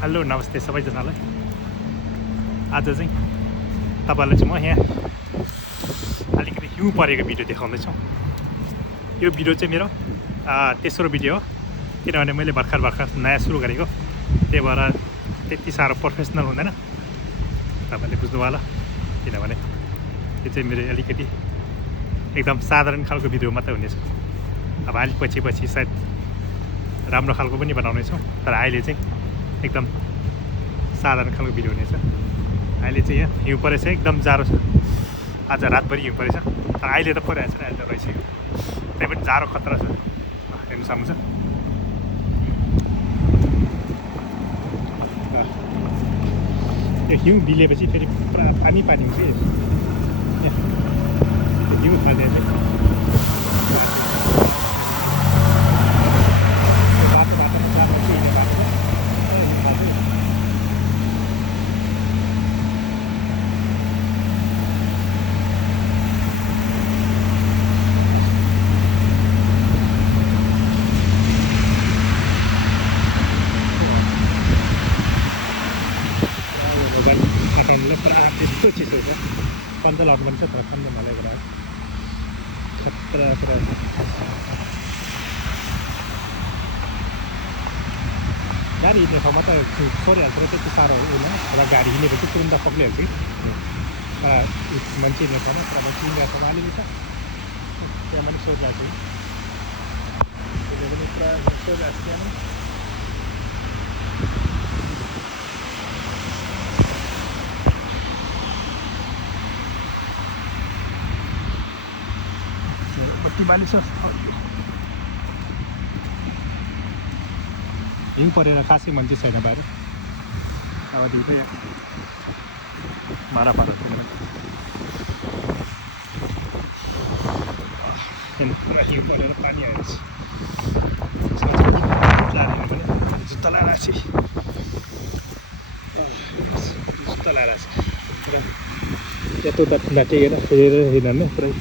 Hello नमस्ते सबैजनालाई। आज चाहिँ तपाईँलाई चाहिँ म यहाँ अलिकति हिउँ परेको भिडियो देखाउँदैछु। यो भिडियो चाहिँ मेरो तेस्रो भिडियो हो, किनभने मैले भर्खर नयाँ सुरु गरेको, त्यही भएर त्यति साह्रो प्रोफेसनल हुँदैन, तपाईँले बुझ्नुभयो होला। किनभने यो चाहिँ मेरो अलिकति एकदम साधारण खालको भिडियो मात्रै हुनेछ। अब अलिक पछि सायद राम्रो खालको पनि बनाउनेछु, तर अहिले चाहिँ एकदम साधारण खालको भिडियो हुनेछ। अहिले चाहिँ यहाँ हिउँ परेछ, एकदम जाडो छ। आज रातभरि हिउँ परेछ, तर अहिले त परिरहेको छैन, अहिले त रहिसक्यो। त्यही पनि जाडो खतरा छ, हेर्नु सक्नुहुन्छ। यो हिउँ बिलेपछि फेरि पुरा पानी हुन्छ कि हिउँ खाने चाहिँ त्यस्तो चिसो छ। पन्जा लाउनु पनि छ तर पन्जा मलाई कुरा खतरा पुरा। गाडी हिँड्ने ठाउँमा त छोडिहाल्छ र त्यति साह्रो हुँदैन, र गाडी हिँडेपछि तुरुन्त पक्रिहाल्छ कि। मान्छे हिँड्ने ठाउँमा तर मान्छे हिँड्ने ठाउँमा अलिकति छ, त्यहाँ पनि सोधिरहेको छु। त्यसले पनि पुरा सोधिरहेको छु त्यहाँ। बाली छ हिउँ परेर खासै मान्छे छैन बाहिर। अब ढिलो यहाँ भाडा पार पुरा हिउँ परेर पानी आएछ। जुत्ता लगाएर छु, जुत्ता लगाएर छु पुरा यता उता टेकेर हेरेर हिँड्नु पुरै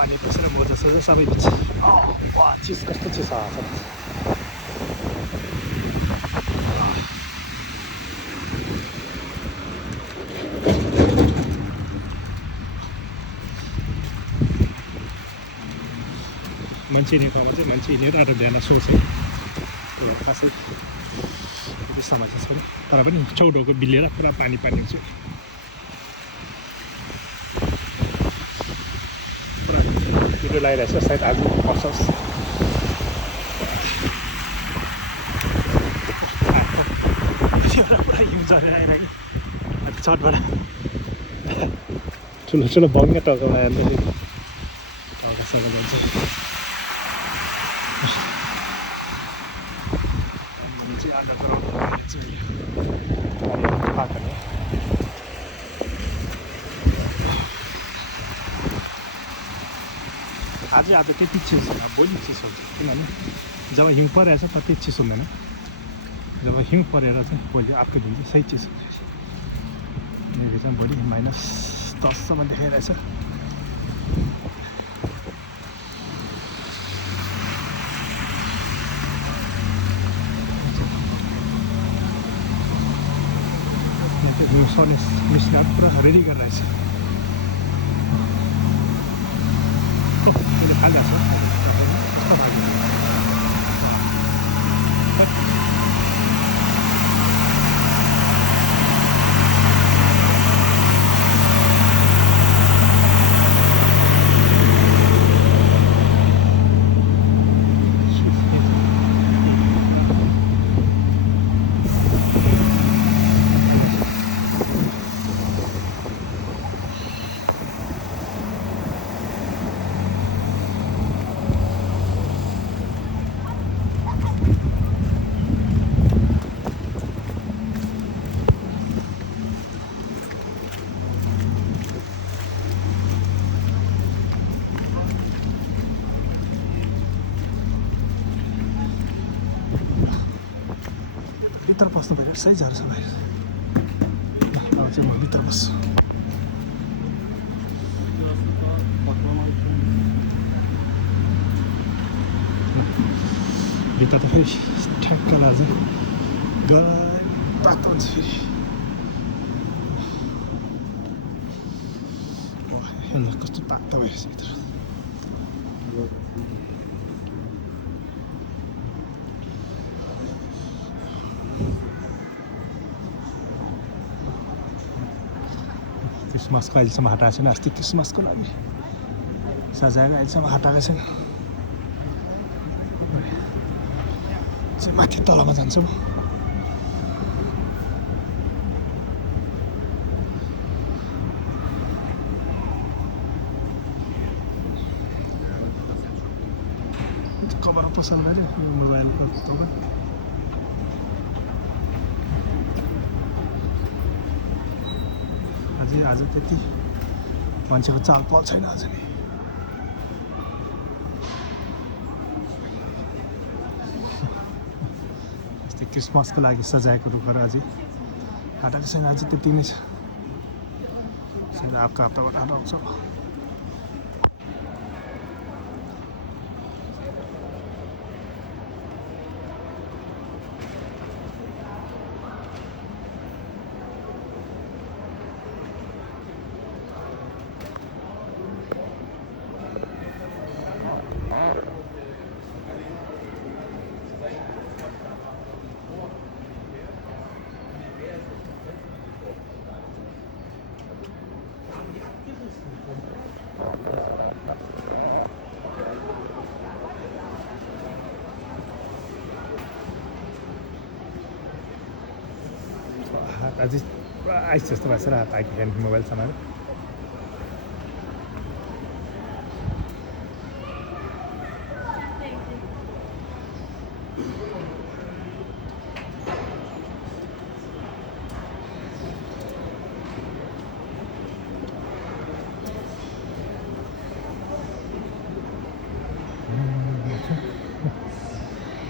पानी पसेर मोजा सोजा सबै पछि। चिज कस्तो चिसो आएको छ। मान्छे हिँड्ने ठाउँमा चाहिँ मान्छे हिँडेर आएर बिहान सोच्छ, खासै त्यति समस्या छैन। तर पनि चौडोको बिलेर पुरा पानी हुन्छ। भिडियो लगाइरहेको छ, सायद आज पर्छस्। पुरा हिउँ झरेर आइरहेको कि चटबाट ठुलो बङ्गा टकाउन हेर्दै हल्कासँग जान्छ। आज त्यति चिसो छैन, भोलि चिसो हुन्छ। किनभने जब हिउँ परिरहेछ त्यति चिसो हुँदैन, जब हिउँ परेर चाहिँ भोलि अर्को दिन चाहिँ सही चिसो हुन्छ। यहाँनिर चाहिँ भोलि -10सम्म देखाइरहेछ। हिउँ सर्ने मिसनहरू पुरा रेडी गरिरहेछ। मैले फाल्दा छ भित्र बस्नु बाहिर सही झार्छ बाहिर। अब चाहिँ म भित्र बस्छु। भित्र त फेरि ठ्याक्क लाग्छ। तातो हुन्छ फेरि हेर्नु कस्तो तातो भइरहेछ भित्र क्रिसमसको अहिलेसम्म हटाएको छैन अस्ति क्रिसमसको लागि सजाएको अहिलेसम्म हटाएको छैन चाहिँ माथि तलमा जान्छु म कभर पसल गऱ्यो मोबाइलको दोकान आज त्यति मान्छेको चाल पाल छैन आज नि यस्तै क्रिसमसको लागि सजाएको रुखहरू अझै हटाएको छैन अझै त्यति नै छ अर्को हप्ताबाट हटाउँछ अझै पुरा आइस जस्तो भएको छ र हात आएको हेर्नु मोबाइल समाएर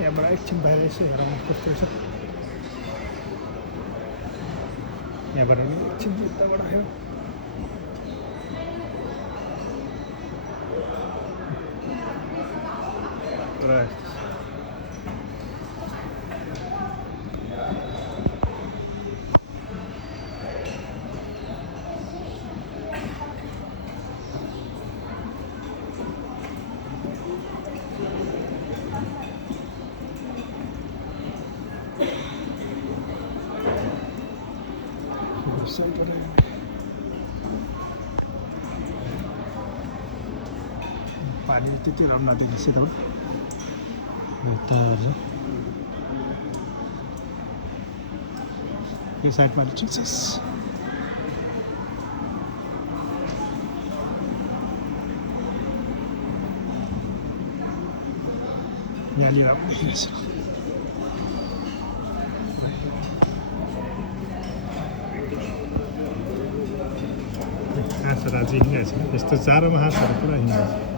यहाँबाट एकछिन बाहिर यसो हेरौँ कस्तो छ यहाँबाट एकछिन जुत्ताबाट आयो पानी त्यति राम्रो नदेखेको सिधै यो साइडमा ठिक छ यहाँनिर राम्रो देखिरहेछ हाँसहरू अझै हिँडिरहेको छ यस्तो जाडोमा हाँसहरू पुरा हिँडिरहेको छ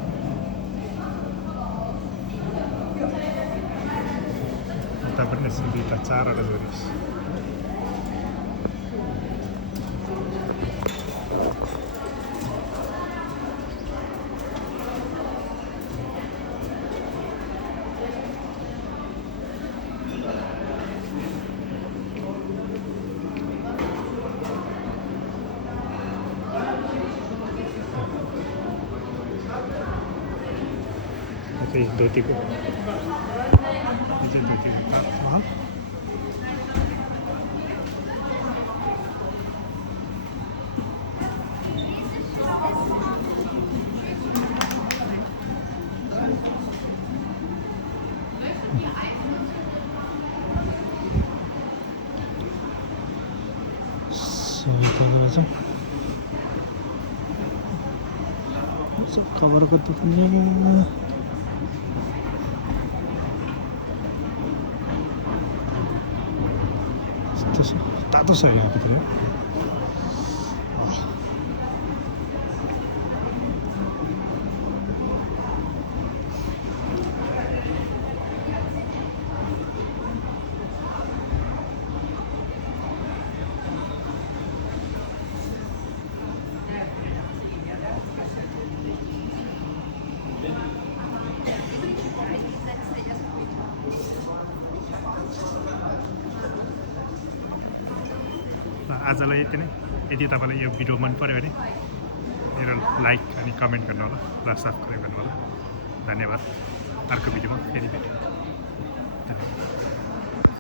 उता पनि यसो दुईवटा चारवटा जोडियोस् धोतीको खबरको दुख्ने तातो छ यहाँभित्र आजलाई यति नै। यदि तपाईँलाई यो भिडियो मन पर्यो भने मेरो लाइक अनि कमेन्ट गर्नु होला र सब्सक्राइब गर्नु होला। धन्यवाद। अर्को भिडियोमा फेरि भेटौँ। धन्यवाद।